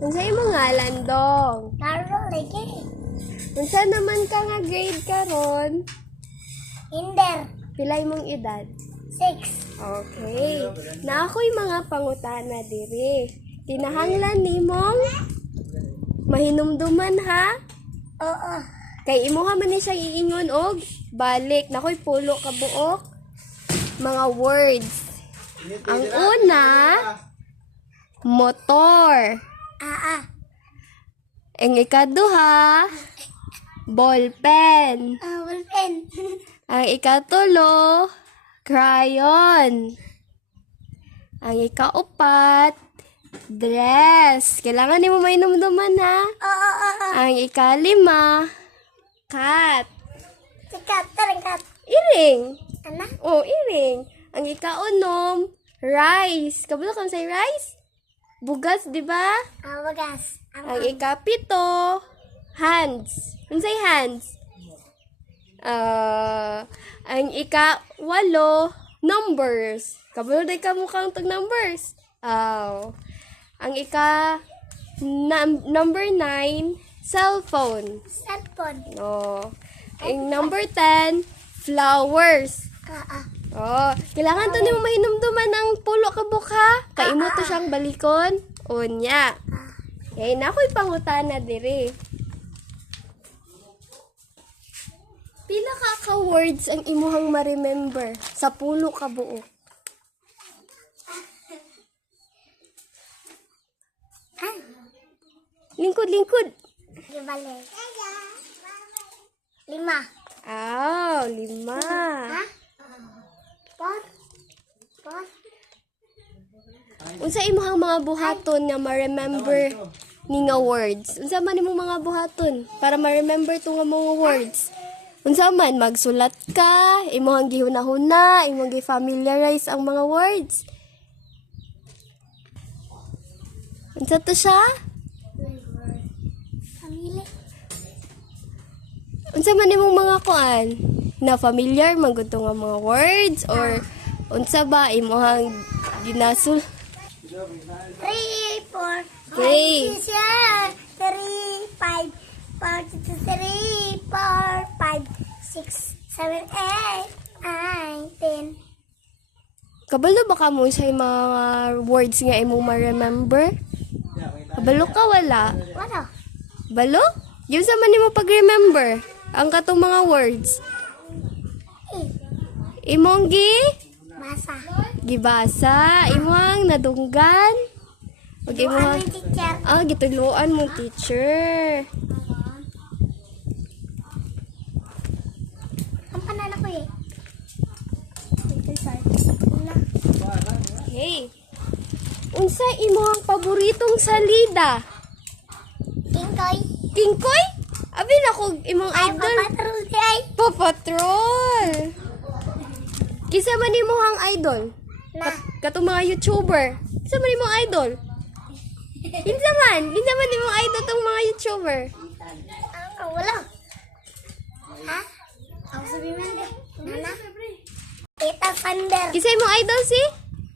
Unsa imong ngalan dong? Laro lagi. Unsa naman ka nga grade karon? Inder. Pila imong edad? 6. Okay. Na ako'y mga pangutana diri. Tinahanglan nimong mahinumduman ha? Oo. Kay imuha man ni siya iingon og balik. Nakoy pulo ka buok mga words. Ang una, motor. Ang ikaduha, ballpen. Ballpen. Ang ikatulo, crayon. Ang ikaupat, dress. Kailangan mo may numduman ha. Oo. Ang ikalima, cat. Sikat. Tarangkat. Iring. Anak. Oh, iring. Ang ikaunom, rice. Kabalo kang say rice? Bugas, di ba? Wagas. Ang ikapito, hands. Unsay hands? Ang ikawalo, numbers. Kabalo day ka mukhang tag numbers. Ang number 9, cellphone. Cellphone. No. Ang number 10, flowers. Oh, kailangan to nimo mahinumduman ng pulo ka buka. Kay imo to siyang balikon. Unya. Okay, na ako'y pangutana diri. Pila ka words ang imuhang ma-remember sa pulo ka buo? Lingkod. Gibalik. 5. 5. Ha? 4. Unsa imuhang mga buhaton nga ma-remember ni nga words? Unsa man imong mga buhaton para ma-remember to nga mga words? Unsa man magsulat ka, imong gihuna-huna, imong gi-familiarize ang mga words. Unsa to siya? Family. Unsa man imong mga kuan? Na familiar man gud to nga mga words or unsa ba imong ginasul? 3, 4, 5, Okay. 6, 3, 5, 4, 3, 4, 5, 6, 7, 8, 9, 10. Kabalo ba ka mo sa mga words nga imong ma-remember? Kabalo ka wala? Ano? Balo? Yung sa man mo pag-remember ang katong mga words. Imong Basa. gibasa, imong nadunggan. Ug Ano imong yung teacher? gituluan mo teacher. Ang panala ko eh. Okay. Unsa imong paboritong salida? Tingkoy. Kingkoy? Abi na ko imong Ay, idol. papatrol si ay. Papatrol. Kisa man imong idol? Na. Katong mga YouTuber. Kisa man imong idol? Kinsa man imong idol tong mga YouTuber? Wala. Ha? Ang sabi mo Nana? Ethan Sander. Kisa imong idol si?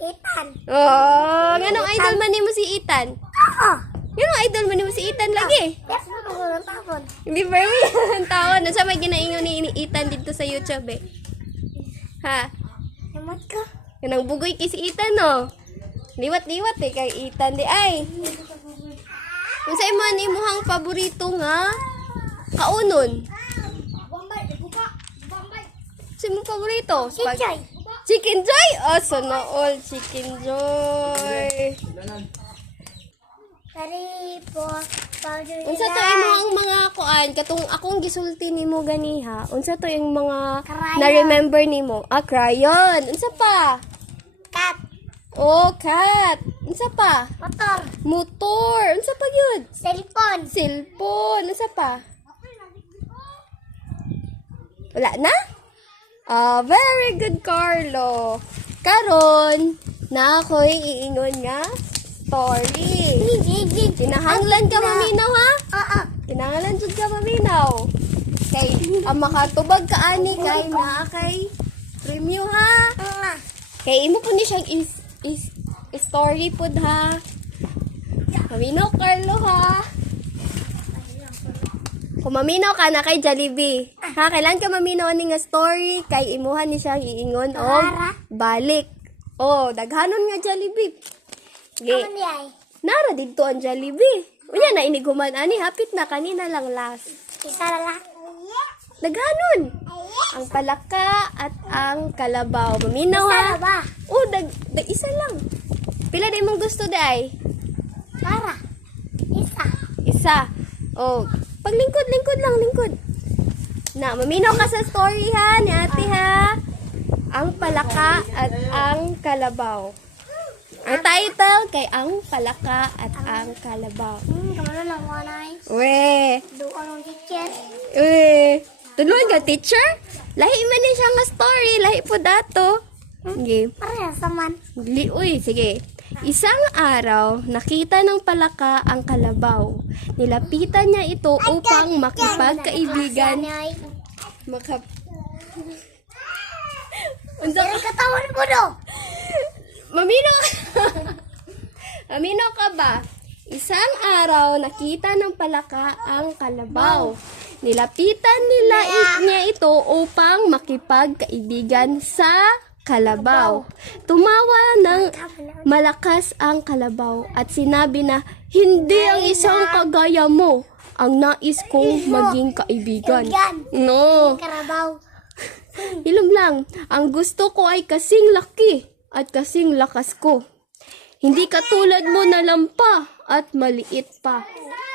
Ethan. Oh, nganong idol man nimo si Ethan? Oo. Nganong idol man nimo si Ethan lagi? Yes, ako ng tapon. Hindi ba yung tawon? Nasa may ginaingon ni Ethan dito sa YouTube eh. Ha? Namot ko. Kanang bugoy kay si Ethan no? Liwat-liwat eh kay Ethan di ay. Kung sa imo ni imuhang paborito nga kaunon. Sa imong paborito? Chichoy. Chicken Joy? Oh, sana all Chicken Joy. Tari po. Unsa to imong mga kuan katong akong gisulti nimo ganiha? Unsa to yung mga Crayon. na-remember nimo? Crayon. Unsa pa? Cat. Oh, cat. Unsa pa? Motor. Motor. Unsa pa gyud? Cellphone. Cellphone. Unsa pa? Wala na? Very good, Carlo. Karon, na ako'y iingon nga story. Kinahanglan ka maminaw, ha? Oo. Kinahanglan jud ka maminaw. Kay, ang makatubag ka ani kay naa kay premyo, ha? Kay imo po ni siyang is story pod, ha? Maminaw, Carlo, ha? Kung maminaw ka na kay Jollibee. Ha, kailan ka maminaw ni nga story kay imuhan ni siyang iingon o balik. Oh, daghanon nga Jollibee. Ge. Ano ni ay? Nara dito ang Jollibee. Unya na iniguman ani hapit na kanina lang last. Isa na lang. Daghanon. Ang palaka at ang kalabaw. Maminaw Isa ha. na ba? Oh, isa lang. Pila din mong gusto day? Para. Isa. Isa. Oh, paglingkod lang, lingkod. Na, maminaw ka sa story ha, ni ate ha. Ang palaka at ang kalabaw. Ang title kay ang palaka at ang kalabaw. Kamano lang mo na ay? We, Doon ang teacher. Tulungan ka, teacher? Lahi man din siya nga story, lahi po dato. Okay. Para sa man. Uy, sige. Isang araw, nakita ng palaka ang kalabaw. Nilapitan niya ito upang makipagkaibigan. Unsa Ay, katawan ko do. Mamino Mamino ka ba? Isang araw, nakita ng palaka ang kalabaw. Nilapitan niya ito upang makipagkaibigan sa kalabaw. Tumawa ng malakas ang kalabaw at sinabi na, hindi ang isang kagaya mo ang nais kong maging kaibigan. No. Karabaw. Ilom lang, ang gusto ko ay kasing laki at kasing lakas ko. Hindi katulad mo na lampa at maliit pa.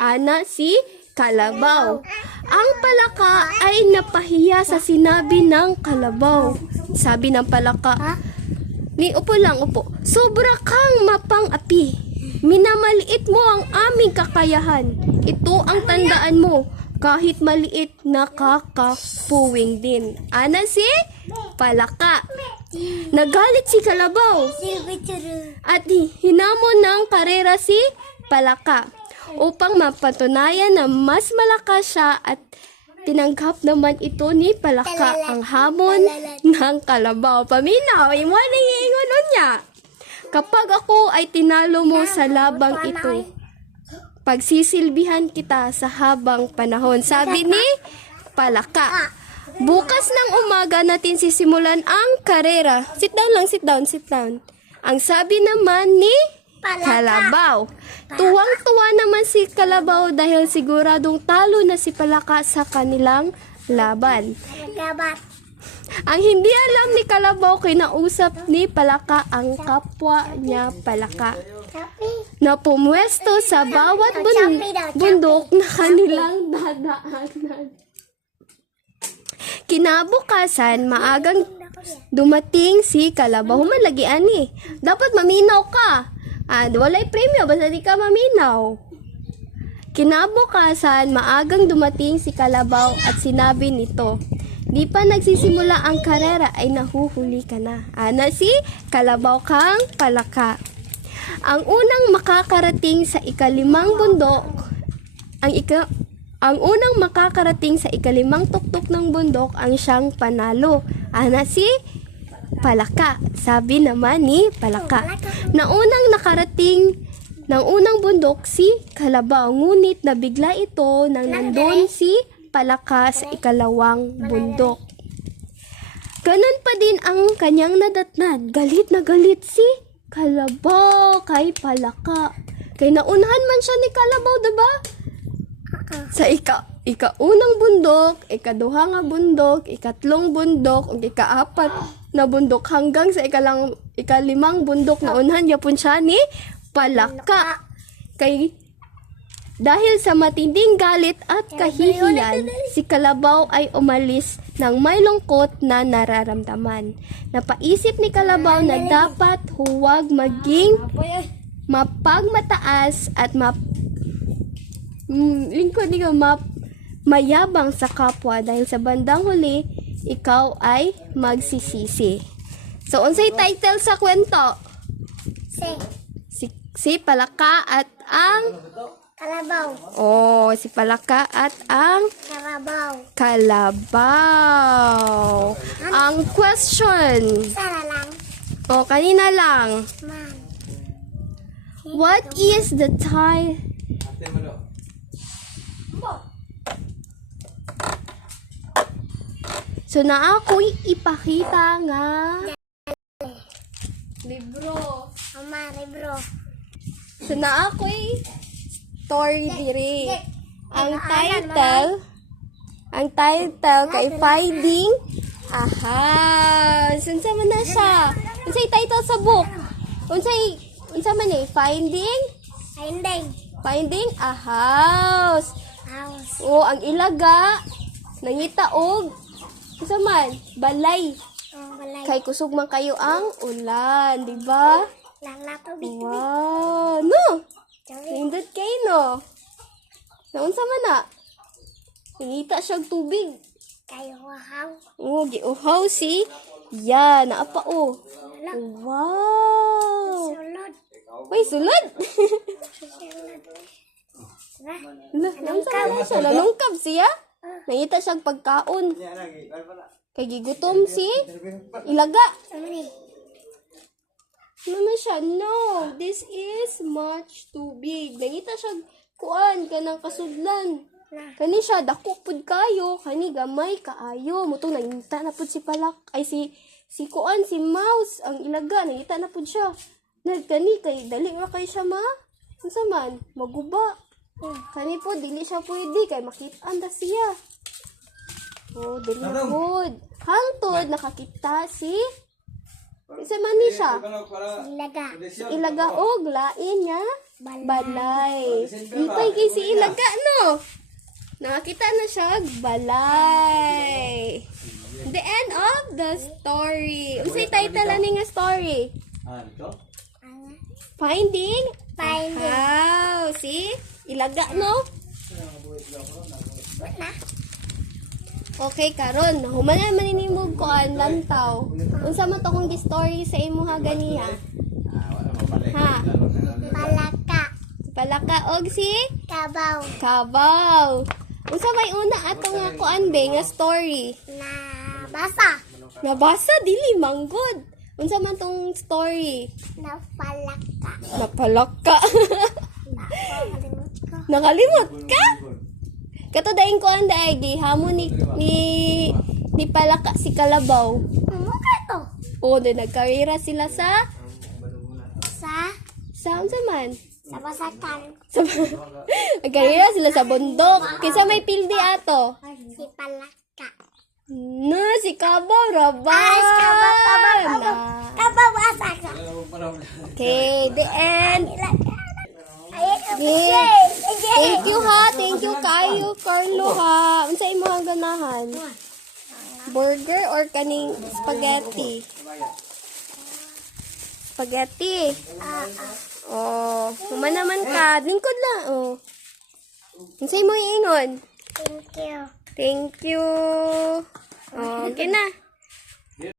Ana si kalabaw. Ang palaka ay napahiya sa sinabi ng kalabaw. Sabi ng palaka, upo lang, upo. Sobra kang mapang-api. Minamaliit mo ang aming kakayahan. Ito ang tandaan mo. Kahit maliit, nakakapuwing din. Ana si palaka. Nagalit si kalabaw at hinamon ng karera si palaka upang mapatunayan na mas malakas siya at tinanggap naman ito ni palaka ang hamon ng kalabaw. Paminaw, imo na hiingon niya. Kapag ako ay tinalo mo sa labang ito, pagsisilbihan kita sa habang panahon. Sabi ni palaka. Bukas ng umaga natin sisimulan ang karera. Sit down. Ang sabi naman ni kalabaw. Tuwang-tuwa naman si kalabaw dahil siguradong talo na si palaka sa kanilang laban. Gabat. Ang hindi alam ni kalabaw, kinausap ni palaka ang kapwa niya palaka na pumwesto sa bawat bundok na kanilang dadaanan. Kinabukasan, maagang dumating si kalabaw. Humalagi ani. Dapat maminaw ka. Walay premyo, basta di ka maminaw. Kinabukasan, maagang dumating si kalabaw at sinabi nito, di pa nagsisimula ang karera ay nahuhuli ka na. Ana si kalabaw kang palaka. Ang unang makakarating sa ikalimang bundok, ang unang makakarating sa ikalimang tuktok ng bundok ang siyang panalo. Ana si palaka. Sabi naman ni palaka. Naunang nakarating ng unang bundok si kalabaw. Ngunit nabigla ito nang nandun si palaka sa ikalawang bundok. Ganon pa din ang kanyang nadatnan. Galit na galit si kalabaw kay palaka. Kay naunahan man siya ni kalabaw, diba? Sa ika-unang bundok, ikaduha nga bundok, ikatlong bundok, ug ikaapat na bundok hanggang sa ikalimang bundok na unhan yapon siya ni palaka. Kay dahil sa matinding galit at kahihiyan, si kalabaw ay umalis ng may lungkot na nararamdaman. Napaisip ni kalabaw na dapat huwag maging mapagmataas at mayabang sa kapwa dahil sa bandang huli, ikaw ay magsisisi. So, unsay title sa kwento? Si palaka at ang Kalabaw. Oh, si palaka at ang kalabaw. Ang question. Sana lang. Oh, kanina lang. Man. What is the time? So na ako'y ipakita nga libro. Mama, libro. So na ako'y story diri. Ang title kay Finding a House. Unsa man na siya? Unsay title sa book? Unsa man eh? Finding a House. House. O ang ilaga nangita og unsa man? Balay. Balay. Kay kusog man kayo ang ulan, di ba? Lala, tubig. Wow, no. Tubig. Nindot kayo no. Naunsa man na? Nangita siyang tubig. Kayo, wow. Oh, giuhaw si. Yeah, naapa oh. Lala. Wow. Sulod. Uy, sulod. Sulod. Diba? Naunsa man na siya? Nanungkab siya? Nangita siyang pagkaon. Kay gigutom si ilaga. Sama ni. Naman siya, no, this is much too big. Nangita siya, kuan, kanang kasudlan. Kani siya, dako pud kayo, kani gamay kaayo. Mutong nangita na pud si Palak, ay si kuan, si Mouse, ang ilaga, nangita na pud siya. Kani, kay, dali ra kay siya ma. Unsa man, maguba. Kani po, dili siya pwede, kay makitaan ta siya. Oh, dili pud. Hangtod, nakakita si isa man ni siya. Ilaga. Ilaga og lain niya Balay. balay. Hintay kay si ilaga no. Nakakita na siya og balay. The end of the story. Unsay title ani nga story? Finding Finding. House. Si ilaga no. Wala. Okay, karon human na maninimog ko ang lantaw. Unsa man to kung story sa imo ha ganiha? Ha? Palaka. Palaka og si Kabaw. Kabaw. Unsa may una ato nga kuan be nga story? Na basa. Nabasa dili manggod. Unsa man tong story? Na palaka. Napalaka. Nakakalimot ko. Nakalimot ka? Kato daing kuan daay gihamo ni Palaka si Kalabaw. Ano ka to? O de nagkarera sila sa unsa man? Sa basakan. Nagkarera sila sa bundok. Kaysa may pildi ato. Si palaka. No, si Kabaw Raba. Kabaw basa ka. Okay, the end. Ayun. Thank you ha. Thank you kayo, Carlo ha. Unsa imo ang ganahan? Burger or kaning spaghetti? Spaghetti. Oh, human naman ka. Lingkod lang. Oh. Unsa imo iingon? Thank you. Thank you. Oh, okay na.